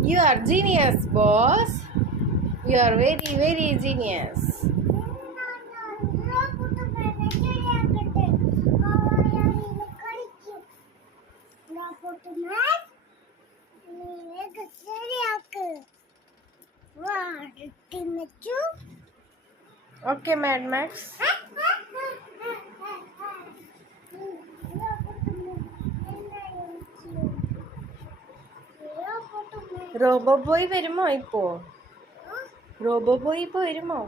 You are genius, boss. You are very, very genius. Okay, Mad Max. Robo boy വരുമോ ഇപ്പോ? Robo boy ഇപ്പോ വരുമോ?